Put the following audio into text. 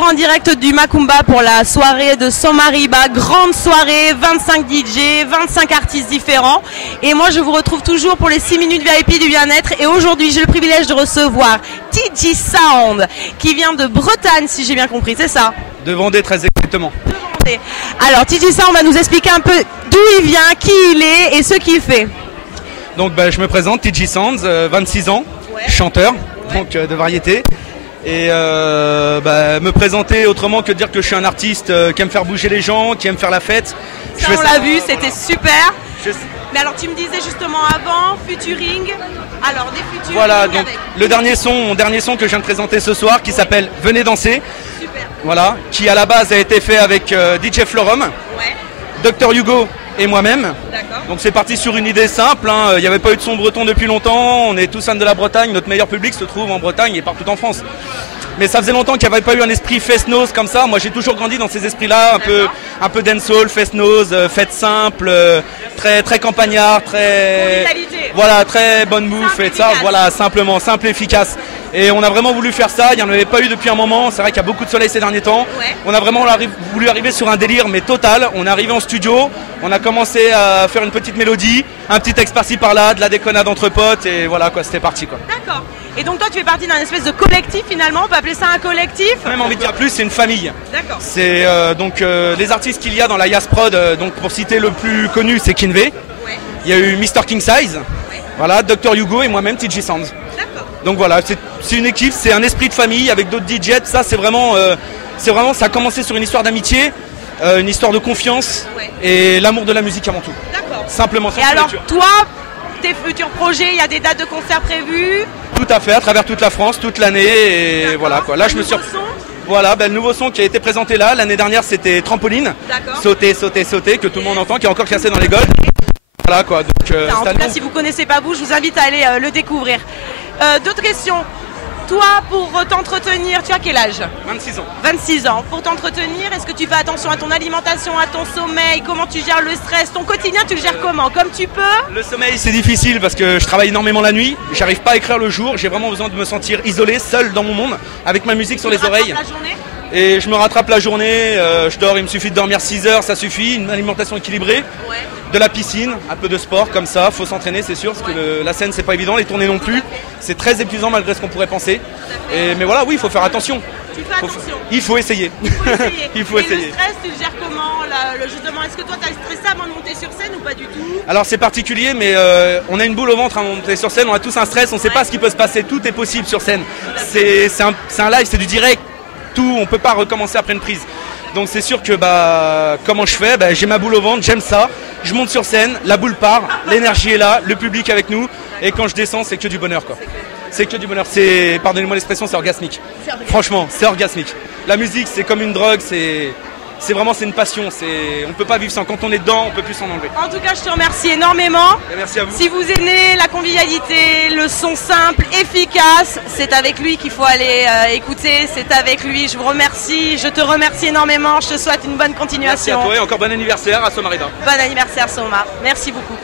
toujours en direct du Macumba pour la soirée de Somariba, grande soirée, 25 DJ, 25 artistes différents. Et moi je vous retrouve toujours pour les 6 minutes VIP du bien-être. Et aujourd'hui j'ai le privilège de recevoir TG Sound, qui vient de Bretagne si j'ai bien compris, c'est ça? De Vendée très exactement. De Vendée. Alors TG Sound va nous expliquer un peu d'où il vient, qui il est et ce qu'il fait. Donc je me présente, TG Sounds, 26 ans, ouais. Chanteur, ouais. Donc de variété. Et me présenter autrement que de dire que je suis un artiste qui aime faire bouger les gens, qui aime faire la fête. Ça on l'a vu, c'était super. Mais alors tu me disais justement avant, featuring, alors des featuring. Voilà, donc avec... mon dernier son que je viens de présenter ce soir qui s'appelle Venez danser. Super. Voilà, qui à la base a été fait avec DJ Florum, ouais. Dr Hugo et moi-même. Donc c'est parti sur une idée simple, hein. Il n'y avait pas eu de son breton depuis longtemps, on est tous fans de la Bretagne, notre meilleur public se trouve en Bretagne et partout en France. Mais ça faisait longtemps qu'il n'y avait pas eu un esprit fest-noz comme ça. Moi j'ai toujours grandi dans ces esprits-là, un peu dancehall, fest-noz, fête simple, très campagnard, très voilà, très bonne bouffe et ça, voilà, simplement, simple et efficace. Et on a vraiment voulu faire ça, il n'y en avait pas eu depuis un moment, c'est vrai qu'il y a beaucoup de soleil ces derniers temps. Ouais. On a vraiment voulu arriver sur un délire mais total, on est arrivé en studio, on a commencé à faire une petite mélodie, un petit texte par-ci par-là, de la déconnade entre potes et voilà quoi, c'était parti quoi. D'accord. Et donc toi tu fais partie d'un espèce de collectif finalement, on peut appeler ça un collectif? J'ai même envie de dire plus, c'est une famille. D'accord. C'est les artistes qu'il y a dans la Yas Prod, donc pour citer le plus connu c'est Kinvey. Ouais. Il y a eu Mr King Size, ouais. Voilà, Dr Hugo et moi-même TG Sounds. D'accord. Donc voilà, c'est une équipe, c'est un esprit de famille avec d'autres DJ, ça c'est vraiment, ça a commencé sur une histoire d'amitié, une histoire de confiance, ouais. Et l'amour de la musique avant tout. D'accord. Simplement. Et alors toi, tes futurs projets, il y a des dates de concert prévues? Tout à fait, à travers toute la France, toute l'année et voilà quoi. Là je me suis... Voilà, le nouveau son qui a été présenté là, l'année dernière c'était Trampoline, sauter, sauter, sauter, que tout le monde entend, qui est encore classé dans les gold. Voilà quoi. Donc, en tout cas, si vous ne connaissez pas vous, je vous invite à aller le découvrir. D'autres questions? Toi, pour t'entretenir, tu as quel âge? 26 ans. 26 ans. Pour t'entretenir, est-ce que tu fais attention à ton alimentation, à ton sommeil? Comment tu gères le stress? Ton quotidien, tu le gères comment? Comme tu peux? Le sommeil, c'est difficile parce que je travaille énormément la nuit. J'arrive pas à écrire le jour. J'ai vraiment besoin de me sentir isolé, seul dans mon monde, avec ma musique sur les oreilles. La journée? Et je me rattrape la journée. Je dors, il me suffit de dormir 6 heures, ça suffit. Une alimentation équilibrée. Ouais. De la piscine, un peu de sport comme ça, faut s'entraîner c'est sûr, parce que la scène c'est pas évident, les tournées non plus, c'est très épuisant malgré ce qu'on pourrait penser. Mais voilà, oui, il faut faire attention. Il faut essayer. Il faut essayer. Le stress, tu le gères comment là, justement, est-ce que toi tu as stressé avant de monter sur scène ou pas du tout? Alors c'est particulier, mais on a une boule au ventre à monter sur scène, on a tous un stress, on sait pas ce qui peut se passer, tout est possible sur scène. C'est un live, c'est du direct, tout, on peut pas recommencer après une prise. Donc c'est sûr que comment je fais, j'ai ma boule au ventre, j'aime ça, je monte sur scène, la boule part, l'énergie est là, le public avec nous, et quand je descends c'est que du bonheur quoi. C'est que du bonheur, pardonnez-moi l'expression, c'est orgasmique. Franchement, c'est orgasmique. La musique c'est comme une drogue, c'est une passion, on peut pas vivre sans, quand on est dedans, on peut plus s'en enlever. En tout cas, je te remercie énormément. Et merci à vous. Si vous aimez la convivialité, le son simple, efficace, c'est avec lui qu'il faut aller écouter, c'est avec lui. Je vous remercie, je te remercie énormément, je te souhaite une bonne continuation. Merci à toi et encore bon anniversaire à Somariba. Bon anniversaire Somar, merci beaucoup.